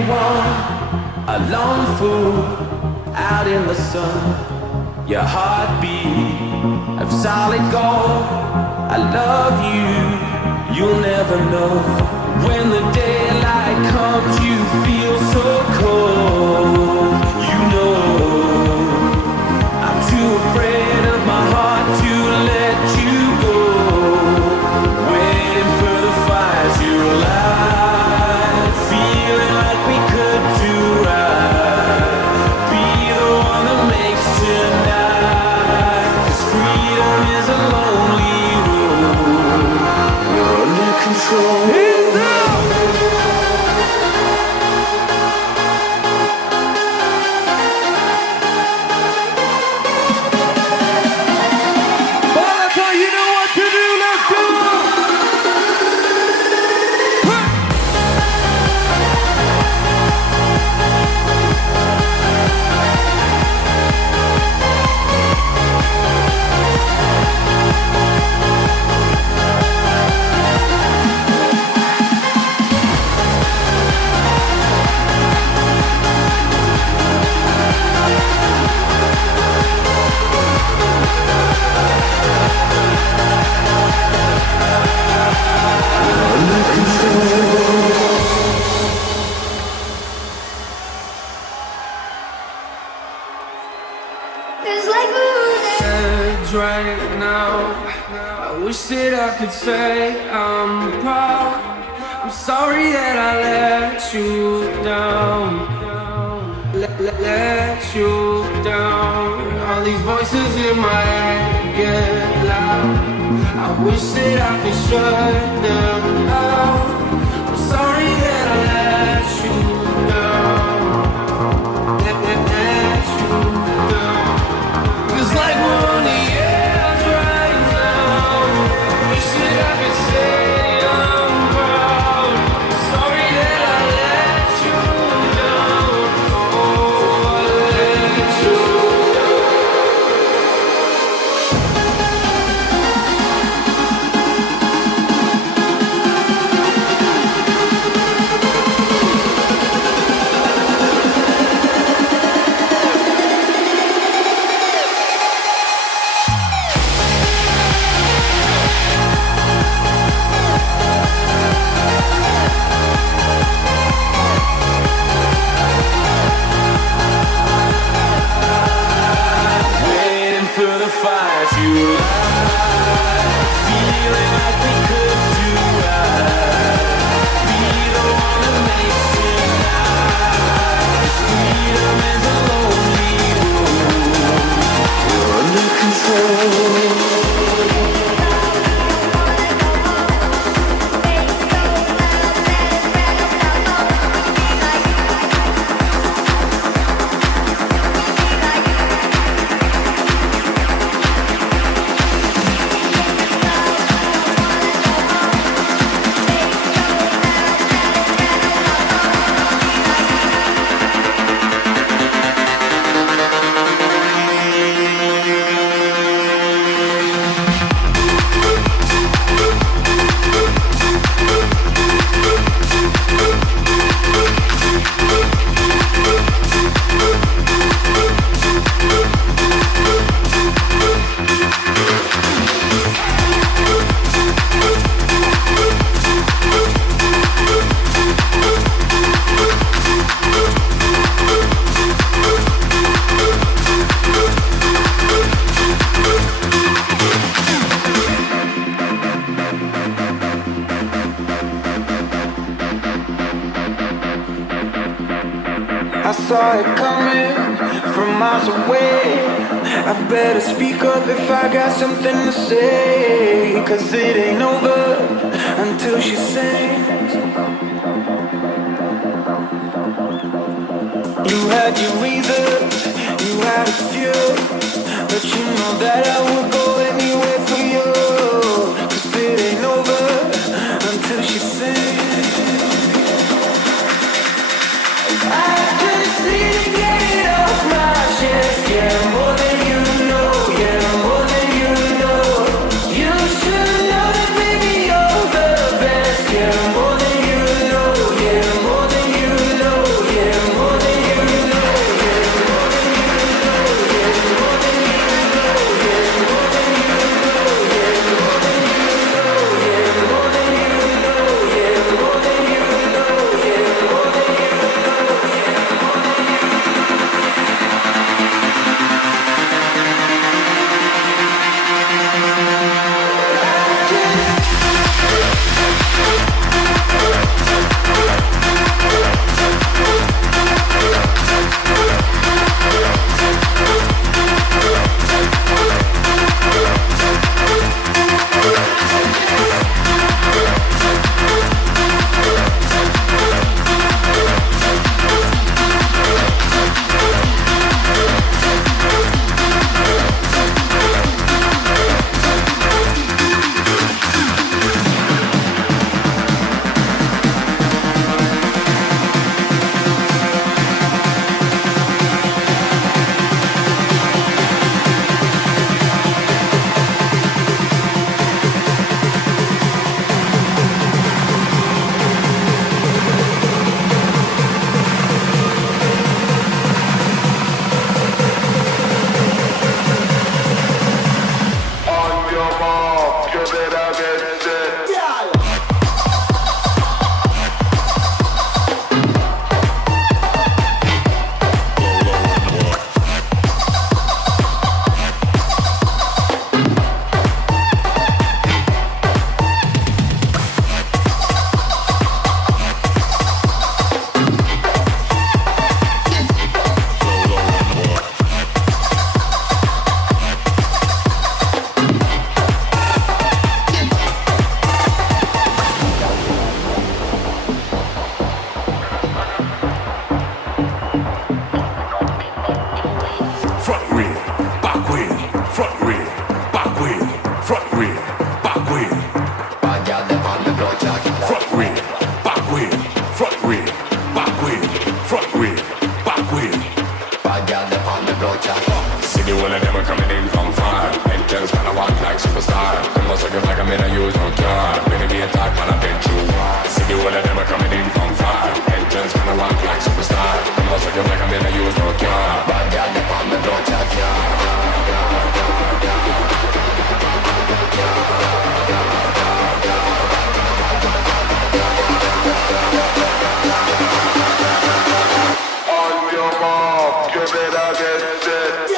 anyone, a lone fool out in the sun. Your heartbeat of solid gold. I love you, you'll never know. When the daylight comes, you feel so cold. You know, I'm too afraid of my heart to let you go. Waiting for the fires you light, feeling like we could do right. Be the one that makes tonight. 'Cause freedom is a lonely road. You're under control. Hands up! Balaton, you know what to do, let's go! Right now, I wish that I could say I'm proud. I'm sorry that I let you down. Let you down. All these voices in my head get loud. I wish that I could shut them out. I'm sorry that I let you down. Let you down. It's like we're on the edge right now. Wish that I could say I'm proud. Sorry that I let you down. Oh, I let you fires you light, feeling like we could do right. Be the one that makes tonight. Freedom is a lonely road. You're under control. I saw it coming from miles away. I better speak up if I got something to say. 'Cause it ain't over until she sings. You had your reasons, you had a few, but you know that I would go anywhere for you. 'Cause it ain't over until she sings. I just need to get it off my chest. Yeah, more than you know. Yeah, more than you know. You should know that, baby, you're the best. Yeah, more than you know. Yeah, more than you know. front wheel, back wheel. Bad girl, they on the road, yeah. See the one of them are coming in from far. Angels gonna walk like superstar. They must look like I'm in a use no car. Been a be attacked when I've been through. See the one of them are coming in from far. Angels gonna walk like superstar. They must look like I'm in a use no car. Bad girl, they on the road, yeah. On your mark, give it again, set.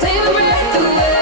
Take my breath away.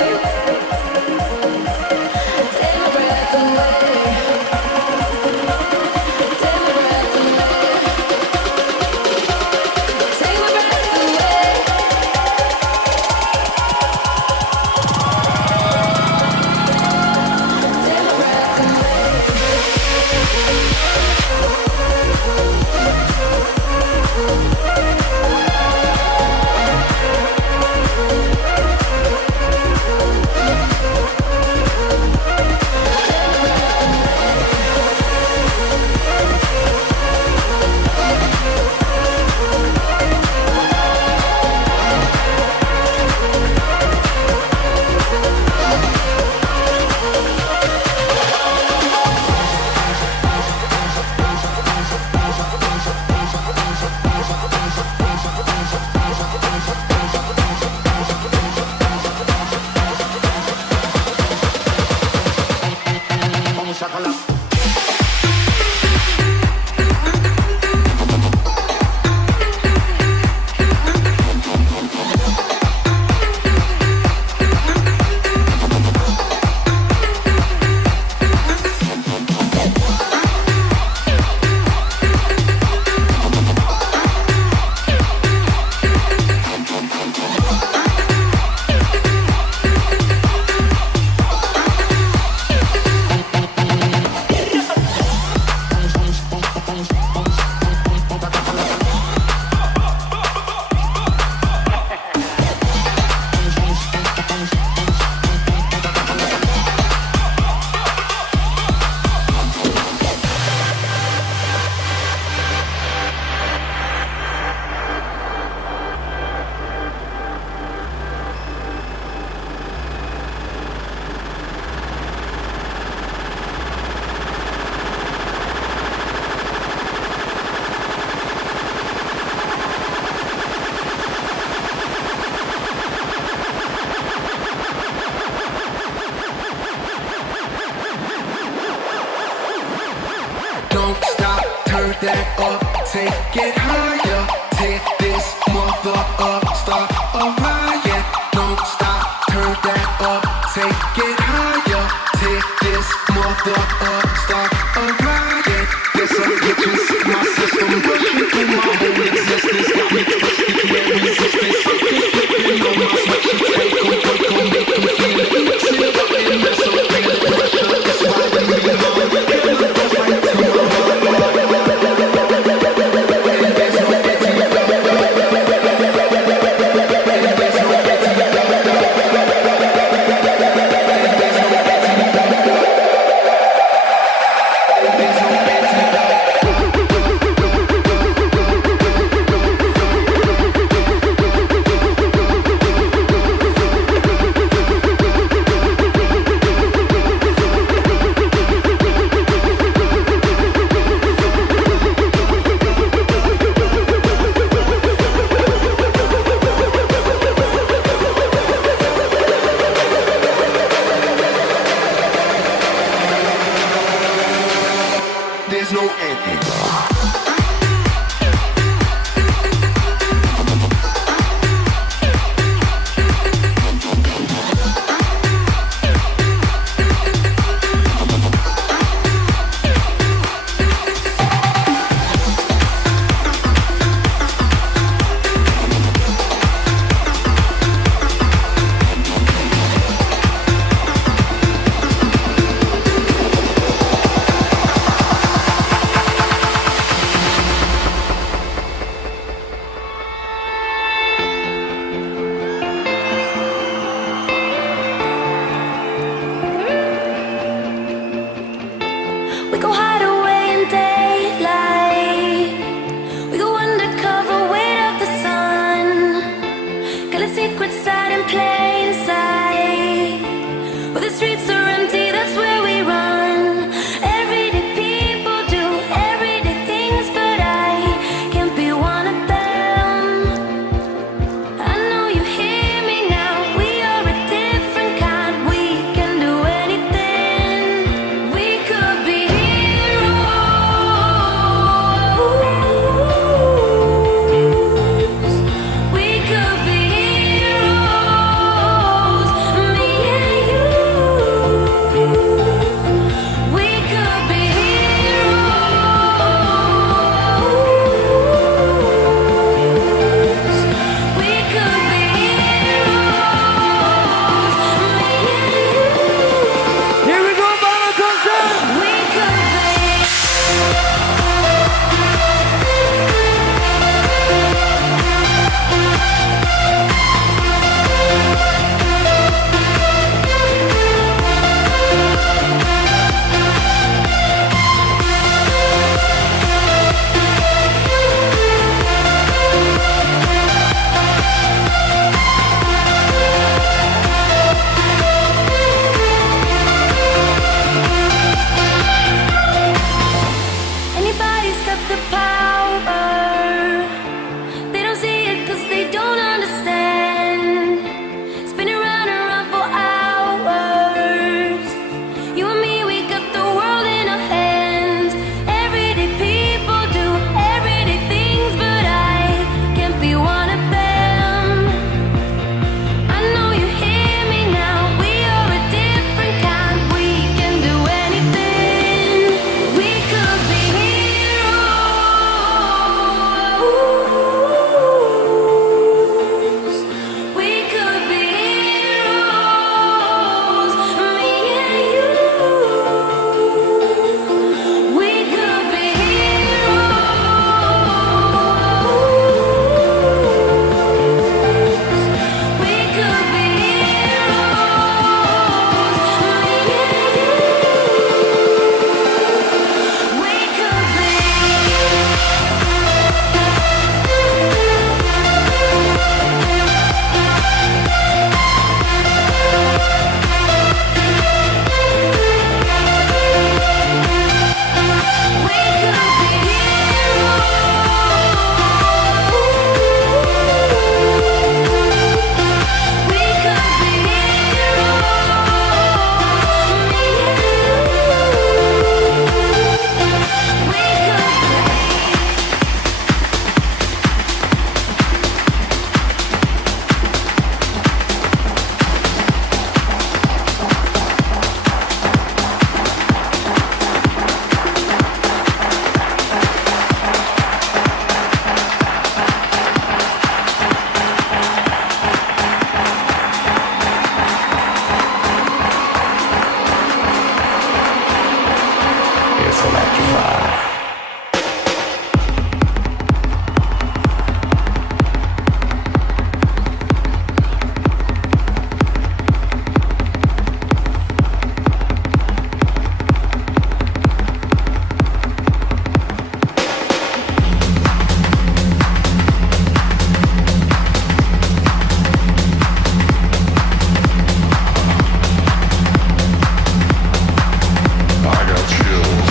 I got chills,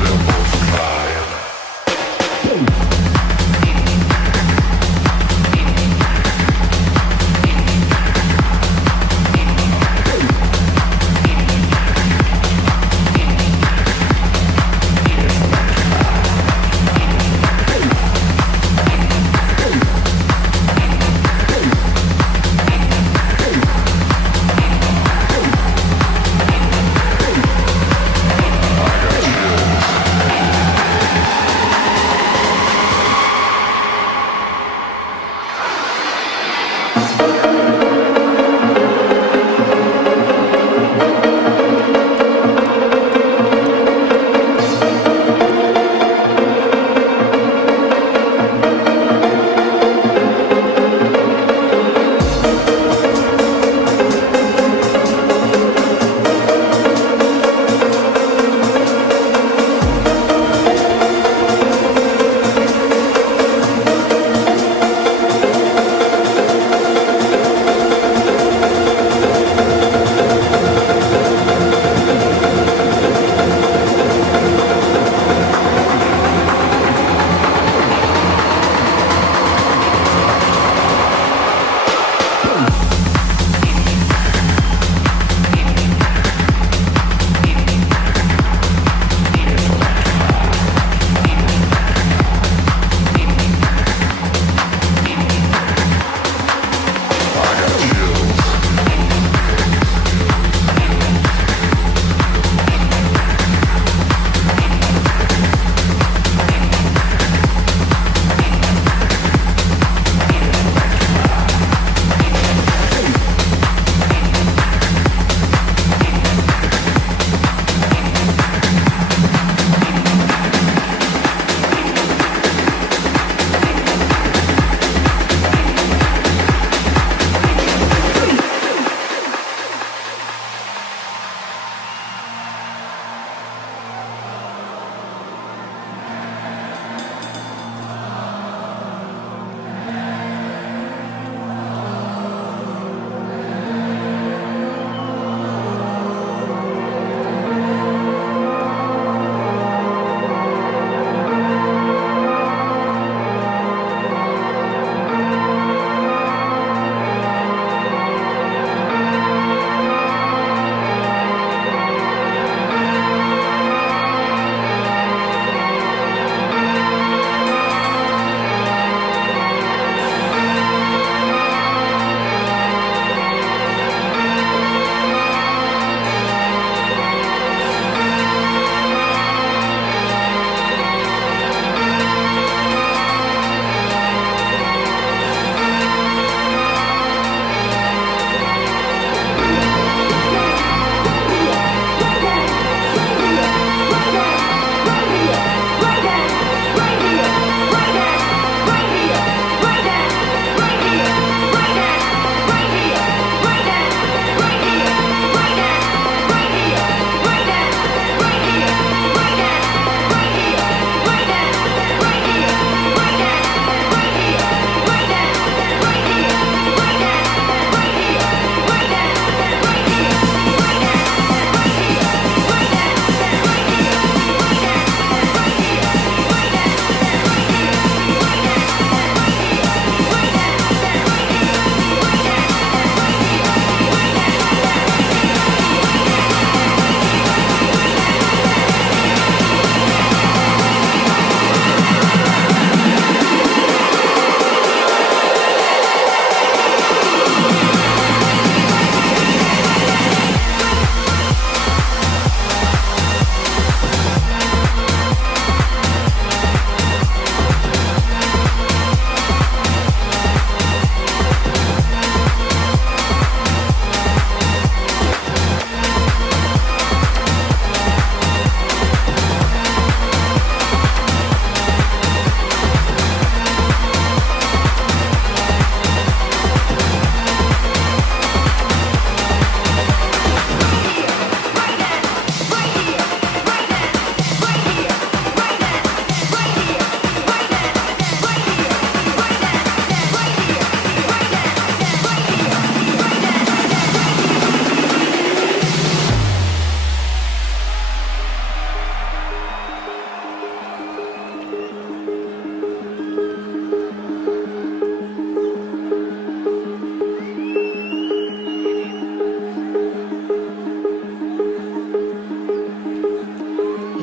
they're both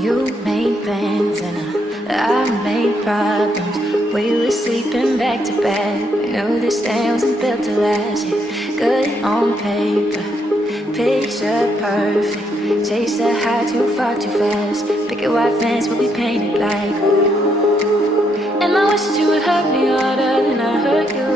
You made plans and I made problems. We were sleeping back to back. We knew this thing wasn't built to last. Yeah, good on paper, picture perfect. Chase the high too far too fast. Picket white fence will be painted black. And I wish that you would hurt me harder than I hurt you.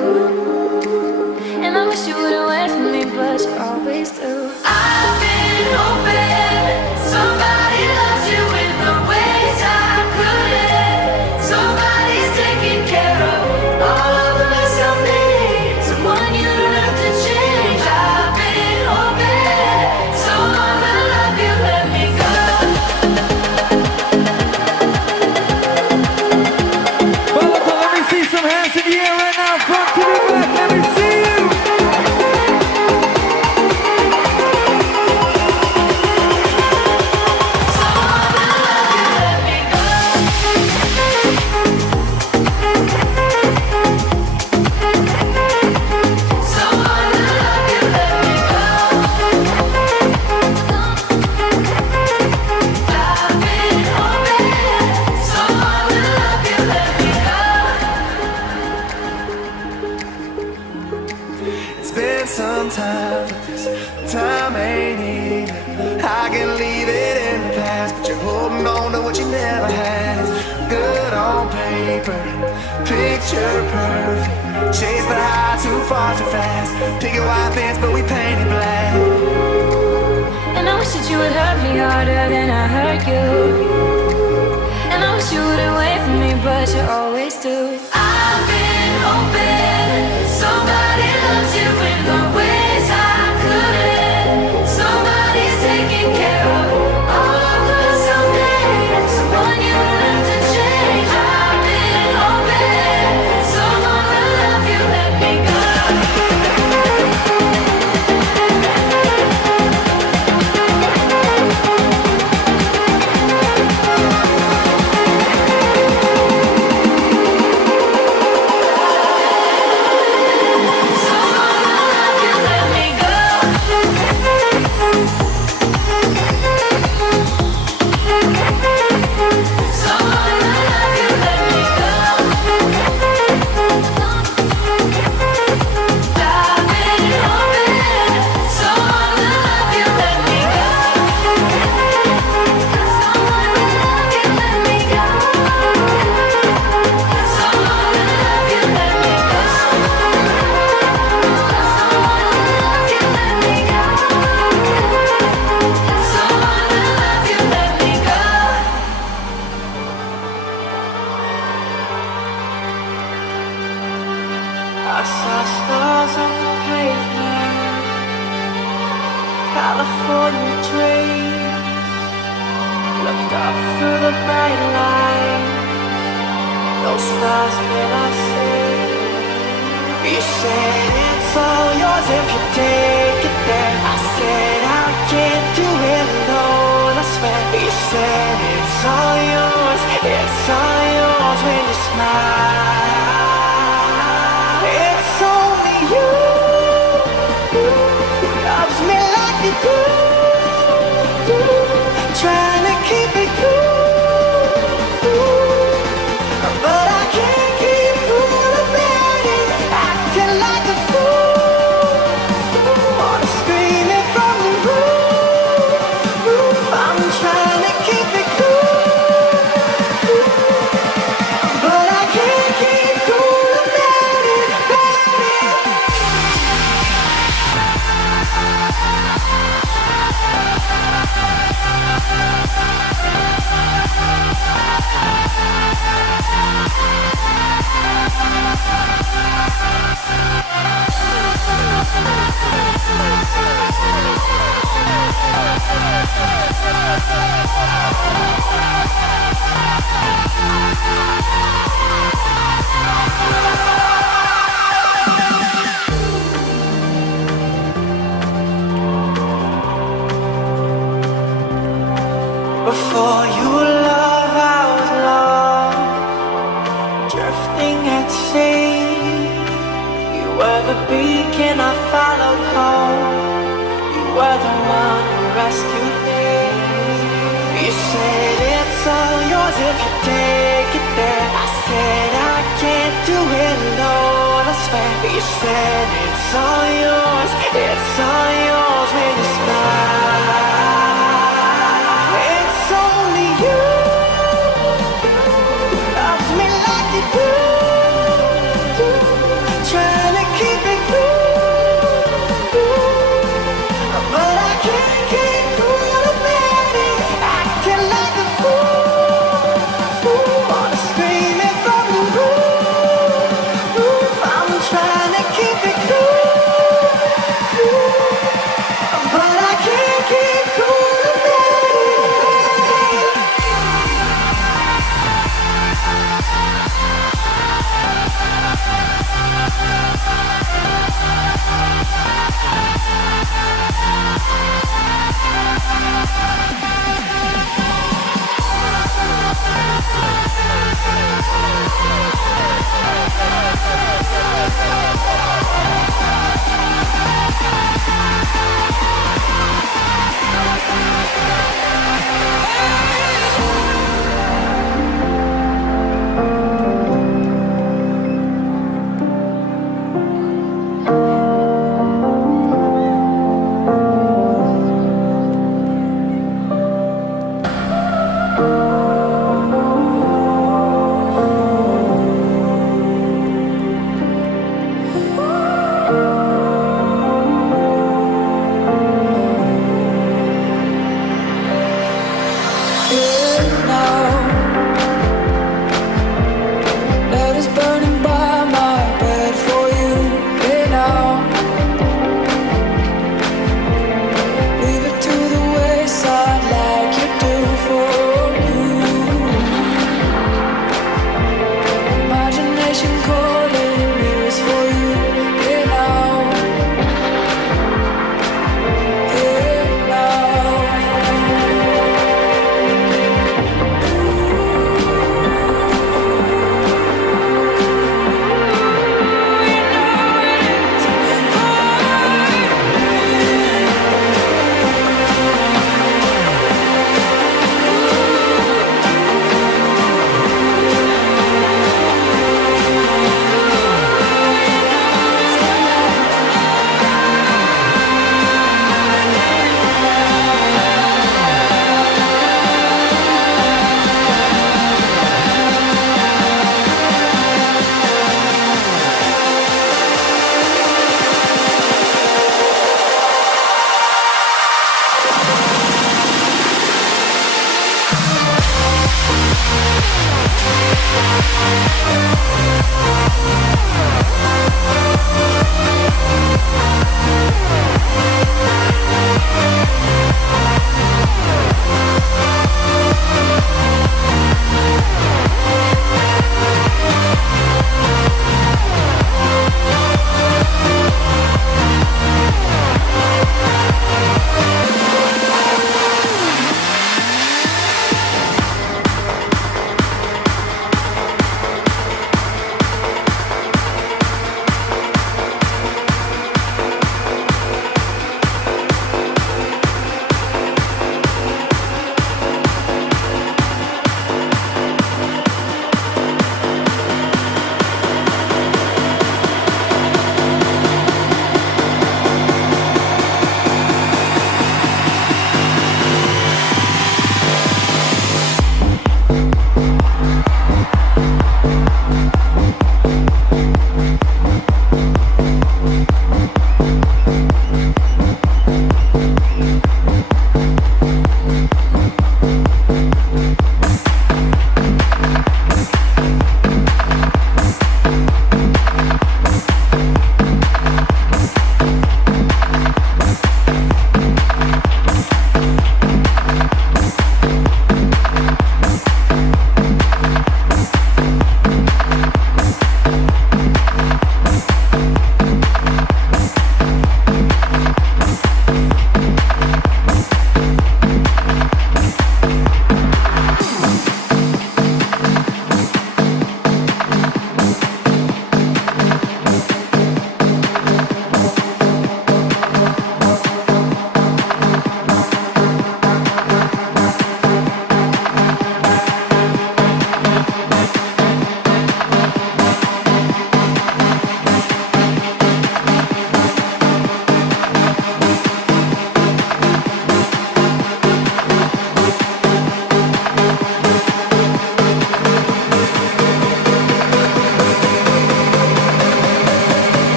And I wish you would've went from me, but you always do. I've been hoping somebody loves you in the ways I couldn't. Somebody's taking care of all of the mess I made. Someone you don't have to change. I've been hoping someone will love you, let me go. Balaton, let me see some hands in the air right now, front to the back, let me see you. Some time, but this time ain't even. I can leave it in the past, but you're holding on to what you never had. Good on paper, picture perfect. Chase the high too far too fast. Pick a white fence, but we paint it black. And I wish that you would hurt me harder than I hurt you. And I wish you wouldn't wait for me, but you always do. I've been hoping somebody loves you in the ways I couldn't. Somebody's taking care of all of the someday. Someone you don't have to change. I've been hoping someone will love you, let me go. I saw stars on the pavement, California dreams. Looked up through the bright lights, those stars that I see. You said it's all yours if you take it there. I said I can't do it alone, I swear. You said it's all yours when you smile. It's only you who loves me like you do, trying to keep it cool, but I can't keep cool about it, acting like a fool. Wanna scream it from the roof. I'm trying to keep it cool, but I can't keep cool about it. Before you love, I was lost, drifting at sea. You were the beacon I followed home. You were the one who rescued me. You said it said I can't do it alone, I swear. You said it's all yours when you smile. It's only you loves me like you do. Trying to keep it cool, but I can't keep cool about it. Acting like a fool, wanna scream it from the roof. I'm trying to keep it cool, but I can't keep cool about it.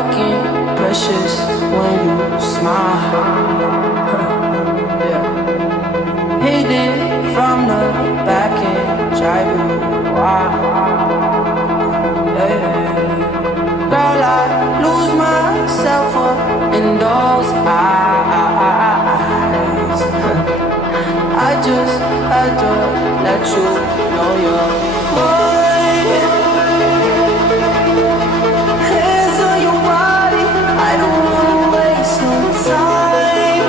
fucking precious when you smile. Yeah. Hit it from the back and drive you wild. Yeah. Girl, I lose myself up in those eyes. I just had to let you know you're mine. Hands on your body, I don't wanna waste no time.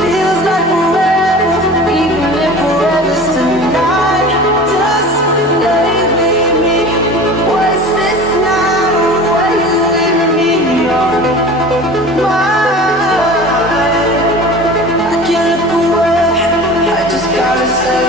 Feels like forever, even if forever's tonight. Just lay with me, waste this night away with me. You're mine. I can't look away, I just gotta say.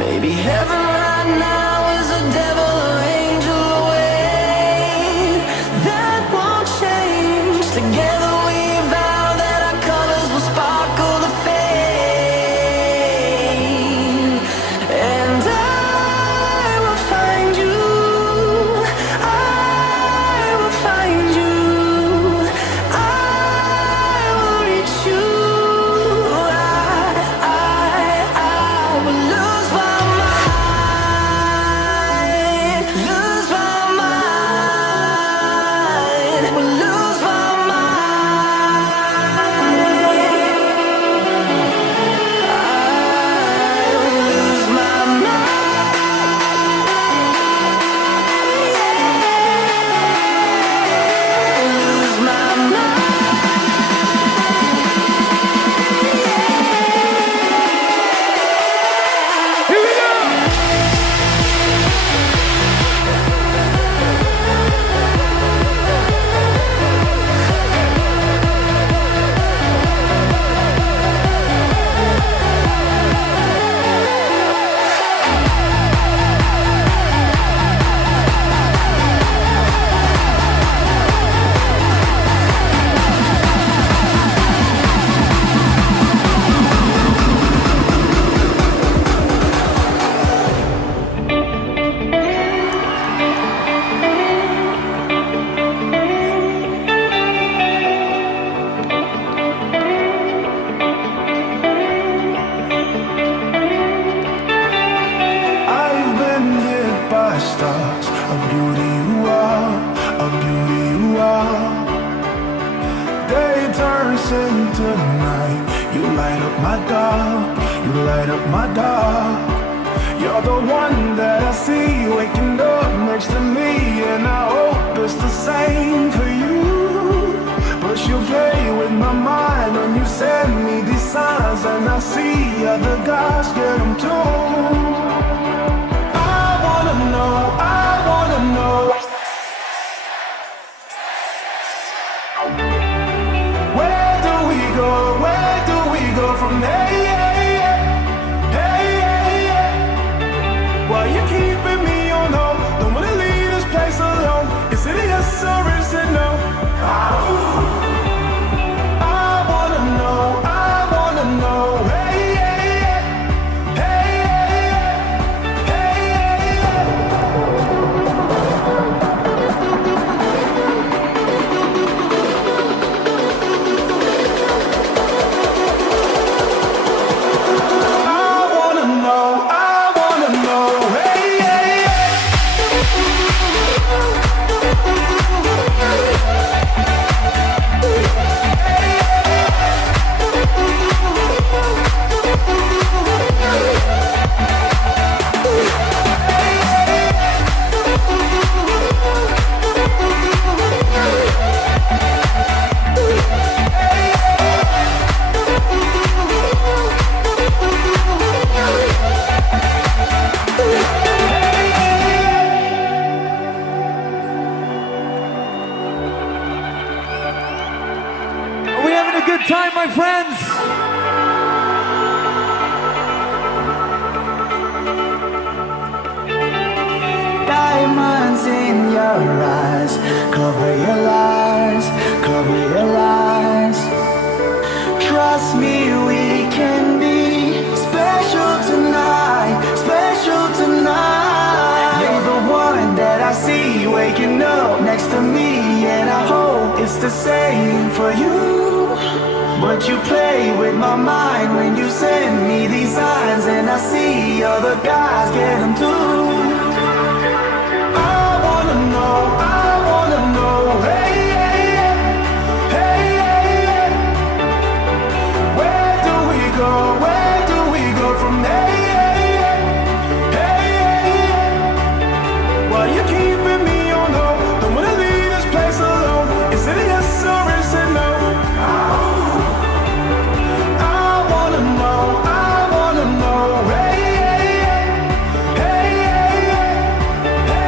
Maybe heaven right now is a devil or angel away. That won't change. Together we vow that our colors will sparkle the fade. And I will find you. I will find you. I will reach you. I will lose my mind. Lose my mind. Will lose my mind. I will lose my mind. Lose my mind. Here we go. I've been hit by stars. A beauty you are, a beauty you are. Day turns into night. You light up my dark, you light up my dark. You're the one that I see waking up next to me, and I hope it's the same for you. But you play with my mind when you send me these signs, and I see other guys get them too. I wanna know, I wanna know. Where do we go? Where do we go from there? Why you keeping me on hold? Don't wanna leave this place alone. Is it a yes the same for you. But you play with my mind when you send me these signs, and I see other guys get them too. I wanna know, hey, hey, hey, hey, hey, where do we go from there? Hey, hey, hey, why you keeping me on hold? Don't wanna leave this place alone. Is it a yes or is it no? I wanna know, hey, hey, hey, hey, hey,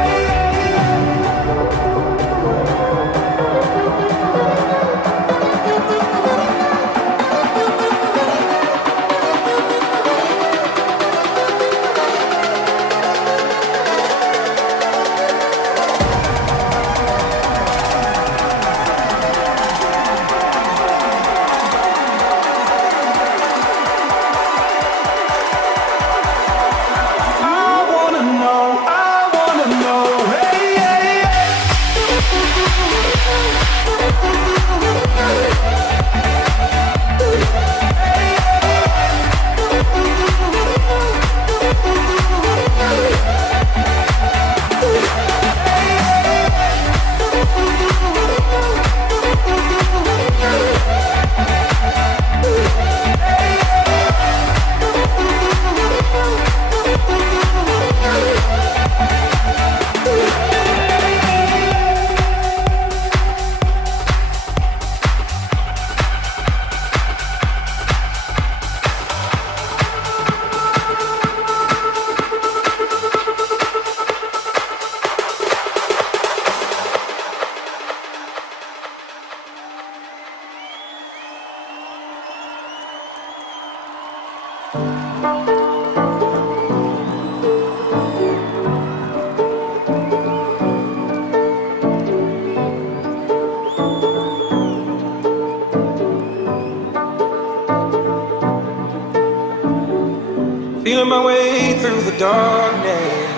Feeling my way through the darkness,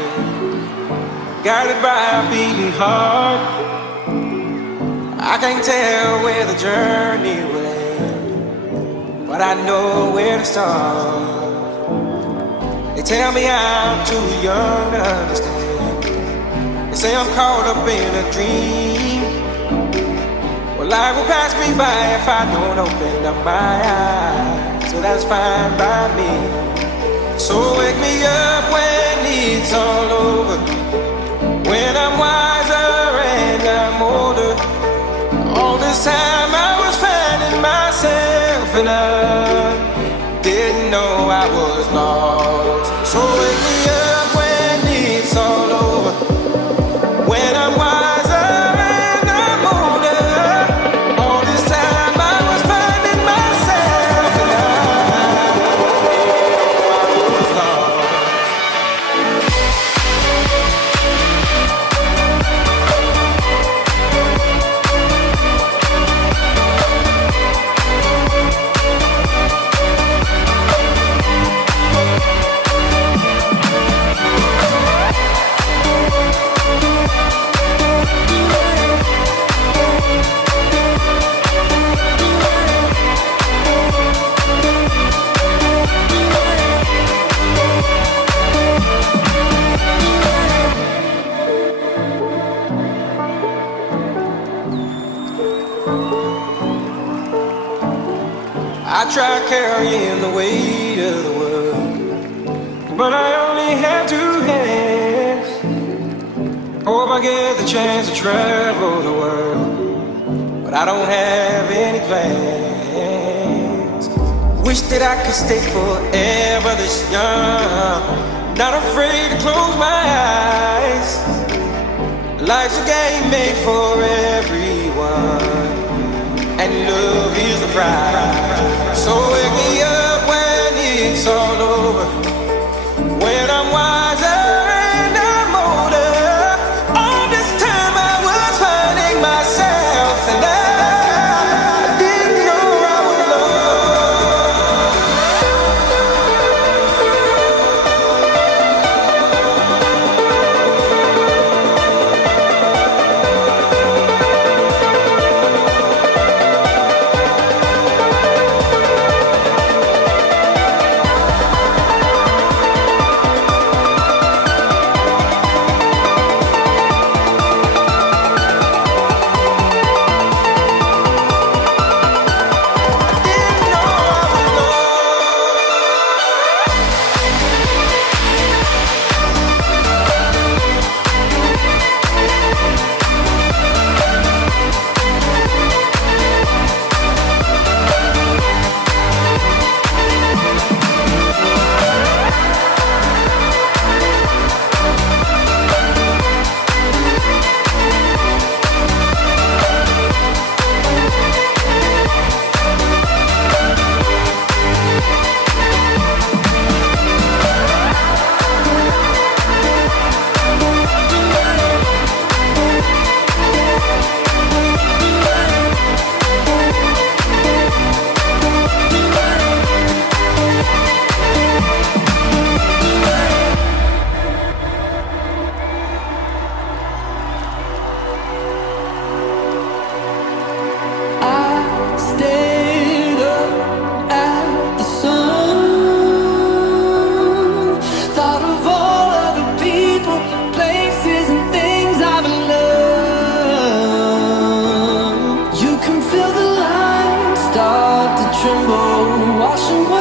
guided by a beating heart. I can't tell where the journey will end, but I know where to start. They tell me I'm too young to understand. They say I'm caught up in a dream. Well, life will pass me by if I don't open up my eyes, so that's fine by me. So wake me up when it's all over, when I'm wiser and I'm older. All this time I was finding myself and I didn't know I was lost. So wake me up when it's all over, when I'm wiser and I'm older. All this time I was finding myself and I tried carrying the weight of the world, but I only have two hands. Hope I get the chance to travel the world, but I don't have any plans. Wish that I could stay forever this young, not afraid to close my eyes. Life's a game made for everyone, and love is the prize. So wake me up when it's all over, when I'm wiser and I'm older. All this time I was finding myself, and I didn't know I was lost.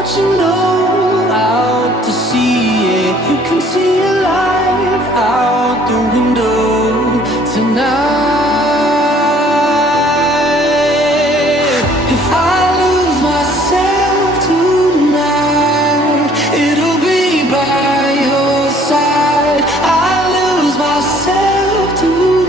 what you know out to sea. Yeah, you can see your life out the window tonight. If I lose myself tonight, it'll be by your side. I lose myself tonight.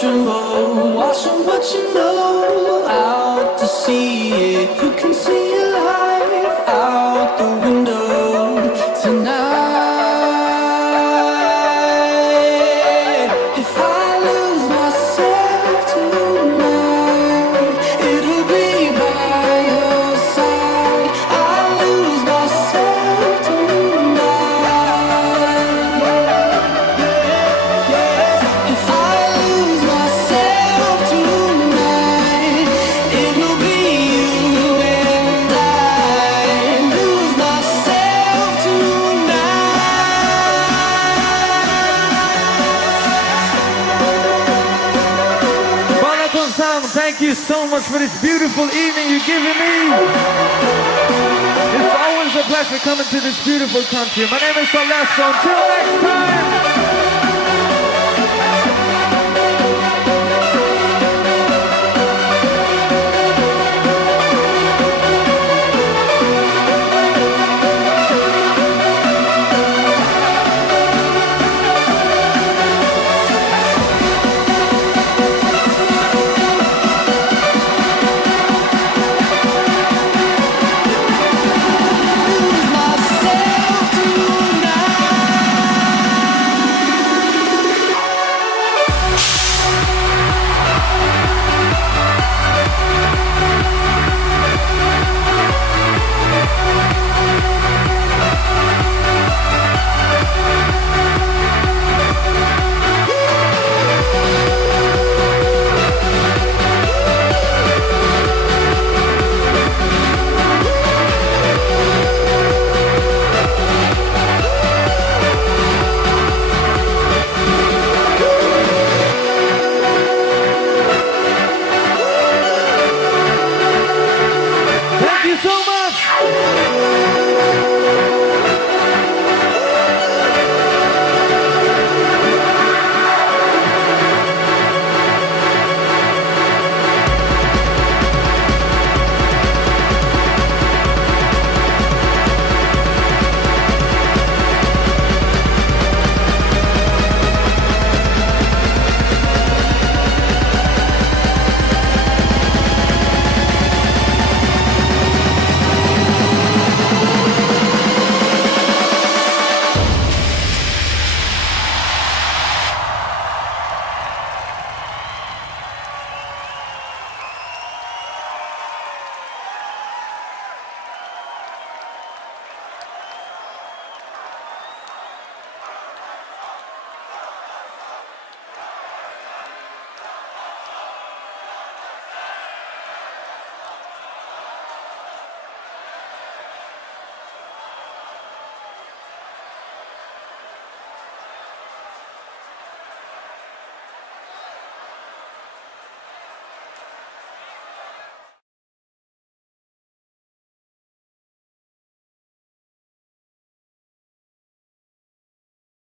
Tremble, watching what you know out to sea. Yeah, you can see your life out the window tonight. If I lose myself tonight, it'll be by your side. I lose myself tonight. If I lose myself tonight, it'll be you and I. Lose myself tonight. Balaton Sound, thank you so much for this beautiful evening you've given me. It's always a pleasure coming to this beautiful country. My name is Alesso. Until next time.